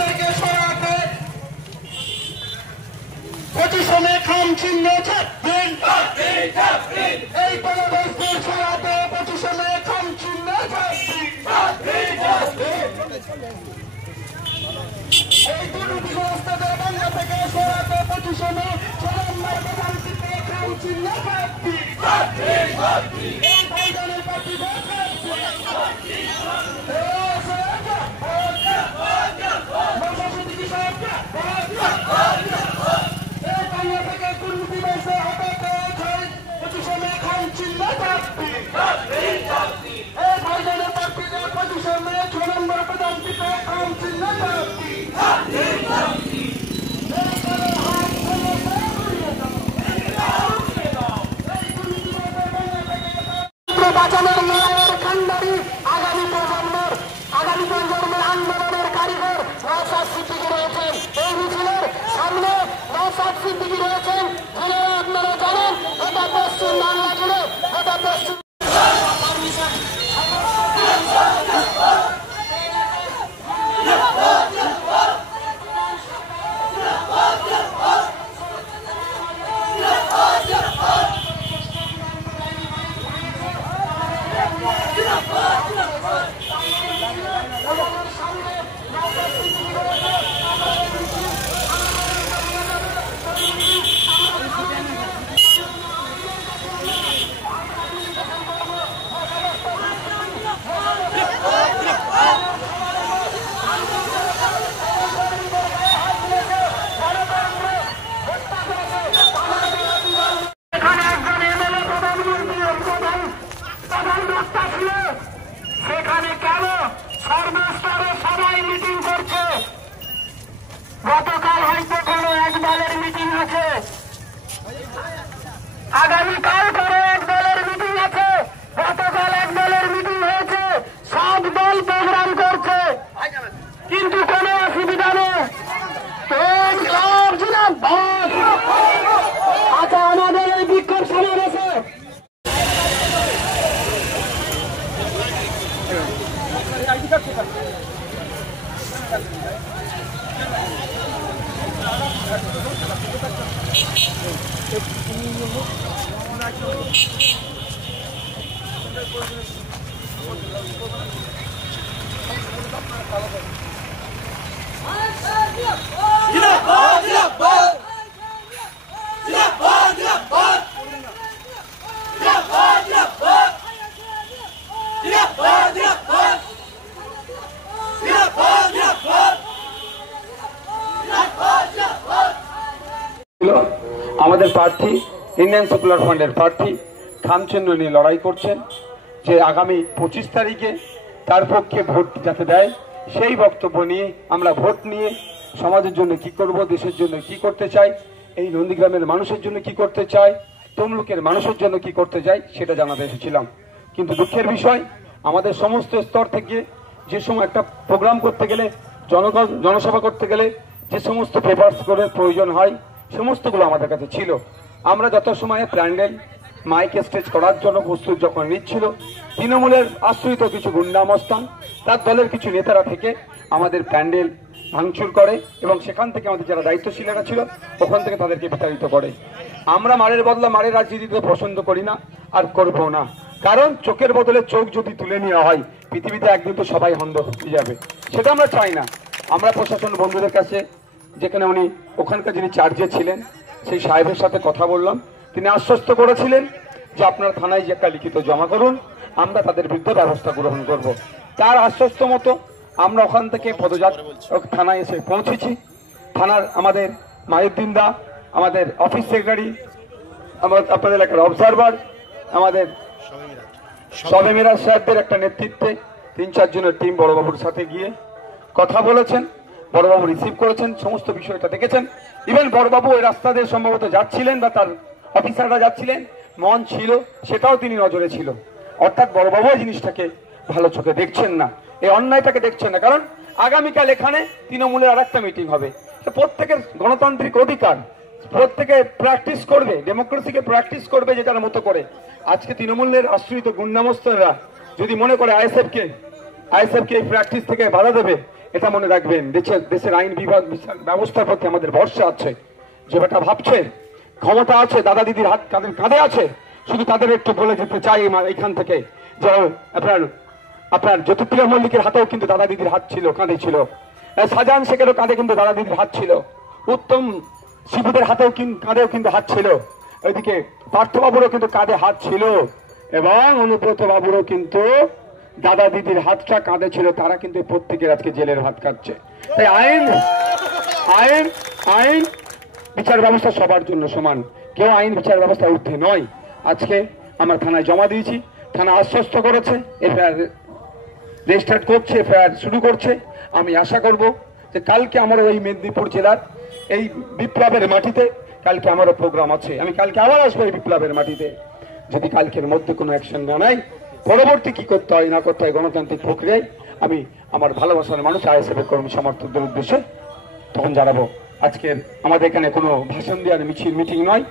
থেকে সরাতে পজিশনে খাম চিহ্ন ছাড়বেন, এই পরিবেশদের সরাতে পজিশনে খাম চিহ্ন এই দুর্নীতিগ্রস্তদের বাংলা থেকে সরাতে পজিশনে ছড়ান্নার প্রধানমন্ত্রী খাম চিহ্ন এই ভাইজানের পার্টি বাঁচানোর লড়াইয়ের কান্ডারি আগামী প্রজন্মের আন্দোলনের কারিগর নওশাদ সিদ্দিকী রয়েছেন। এই মিছিলের সামনে নওশাদ সিদ্দিকী রয়েছেন। আপনারা জানেন এটা পশ্চিম বাংলা জুড়ে এটা পশ্চিম সেখানে কেন সর্বস্তরে সবাই মিটিং করছে? গতকাল হয়তো কোনো এক দলের মিটিং আছে, আগামীকাল কোনো এক দলের মিটিং আছে, গতকাল এক দলের মিটিং হয়েছে, সব দল প্রোগ্রাম করছে, কিন্তু কোনো অসুবিধা নেই। আচ্ছা, আমাদের এই বিক্ষোভ সমাবেশে আমাদের প্রার্থী ইন্ডিয়ান সেকুলার ফ্রন্টের প্রার্থী খামচিহ্ন নিয়ে লড়াই করছেন যে আগামী 25 তারিখে তার পক্ষে ভোট যাতে দেয়, সেই বক্তব্য নিয়ে আমরা ভোট নিয়ে সমাজের জন্য কি করব, দেশের জন্য কি করতে চাই, এই নন্দীগ্রামের মানুষের জন্য কি করতে চাই, তমলুকের মানুষের জন্য কি করতে চাই সেটা জানাতে এসেছিলাম। কিন্তু দুঃখের বিষয়, আমাদের সমস্ত স্তর থেকে যে সময় একটা প্রোগ্রাম করতে গেলে, জনসভা করতে গেলে যে সমস্ত পেপারস করে প্রয়োজন হয় সমস্তগুলো আমাদের কাছে ছিল। আমরা যত সময়ে প্যান্ডেল মাইক স্টেজ করার জন্য প্রস্তুত যখন নিচ্ছিল, তৃণমূলের আশ্রিত কিছু গুন্ডামস্তান তার দলের কিছু নেতারা থেকে আমাদের প্যান্ডেল ভাঙচুর করে এবং সেখান থেকে আমাদের যারা দায়িত্বশীলেরা ছিল ওখান থেকে তাদেরকে বিতাড়িত করে। আমরা মারের বদলা মারের রাজনীতিতে পছন্দ করি না আর করব না, কারণ চোখের বদলে চোখ যদি তুলে নেওয়া হয় পৃথিবীতে একদিন তো সবাই অন্ধ হয়ে যাবে, সেটা আমরা চাই না। আমরা প্রশাসন বন্ধুদের কাছে, যেখানে উনি ওখানকার যিনি চার্জে ছিলেন সেই সাহেবের সাথে কথা বললাম, তিনি আশ্বস্ত করেছিলেন যে আপনারা থানায় যে একটা লিখিত জমা করুন, আমরা তাদের বিরুদ্ধে ব্যবস্থা গ্রহণ করব। তার আশ্বস্ত মতো আমরা ওখান থেকে পদযাত্রা থানায় এসে পৌঁছেছি। থানার আমাদের মাহিউদ্দিন দা, আমাদের অফিস সেক্রেটারি, আপনাদের এলাকার অবজারভার, আমাদের সবে মিরাজ সাহেবদের একটা নেতৃত্বে 3-4 জনের টিম বড়বাবুর সাথে গিয়ে কথা বলেছেন, বড়বাবু রিসিভ করেছেন, সমস্ত বিষয়টা দেখেছেন। ইভেন বড়বাবু ওই রাস্তা দিয়ে সম্ভবত যাচ্ছিলেন বা তার অফিসাররা যাচ্ছিলেন, মন ছিল সেটাও তিনি নজরে ছিল। অর্থাৎ বড়বাবু এই জিনিসটাকে ভালো চোখে দেখছেন না, এই অন্যায়টাকে দেখছেন না। কারণ আগামীকাল এখানে তৃণমূলের আরেকটা মিটিং হবে, প্রত্যেকের গণতান্ত্রিক অধিকার, প্রত্যেকে প্র্যাকটিস করবে, ডেমোক্রেসিকে প্র্যাকটিস করবে যেটার মতো করে। আজকে তৃণমূলের আশ্রিত গুন্ডামস্তরা যদি মনে করে আইএসএফকে এই প্র্যাকটিস থেকে বাধা দেবে, এটা মনে রাখবেন, দেশের আইন বিভাগ বিচার ব্যবস্থার প্রতি আমাদের ভরসা আছে। যে বেটা ভাবছে ক্ষমতা আছে, দাদা দিদির হাত কাঁধে আছে, শুধু তাদের একটু বলে যেতে চাই এখান থেকে যে আপনার জ্যোতিপ্রিয় মল্লিকের হাতেও কিন্তু দাদা দিদির হাত ছিল, কাঁধে ছিল। শাহজাহান শেখেরও কাঁধে কিন্তু দাদা দিদির হাত ছিল। উত্তম শিবুদের কাঁধেও কিন্তু হাত ছিল। ওইদিকে পার্থবাবুরও কিন্তু কাঁধে হাত ছিল এবং অনুব্রত বাবুরও কিন্তু দাদা দিদির হাতটা কাঁধে ছিল। তারা কিন্তু প্রত্যেকের আজকে জেলের ভাত খাচ্ছে। তাই আইন আইন আইন বিচার ব্যবস্থা সবার জন্য সমান, কেউ আইন বিচার ব্যবস্থা ঊর্ধ্বে নয়। আজকে আমরা থানায় জমা দিয়েছি, থানা আশ্বস্ত করেছে, এফআইআর রেজিস্টার্ড করছে, এফআইআর শুরু করছে। আমি আশা করব যে কালকে আমার ওই মেদিনীপুর জেলার এই বিপ্লবের মাটিতে কালকে আমারও প্রোগ্রাম আছে। আমি কালকে আবার আসবো এই বিপ্লবের মাটিতে। যদি কালকের মধ্যে কোনো অ্যাকশন না নেয়, পরবর্তী কি করতে হয় না করতে হয় গণতান্ত্রিক প্রক্রিয়ায় আমি আমার ভালোবাসার মানুষ আইএসএফ এর কর্মী সমর্থকদের উদ্দেশ্যে তখন জানাবো। আজকের আমাদের এখানে কোনো ভাষণ দেওয়ার মিটিং নয়।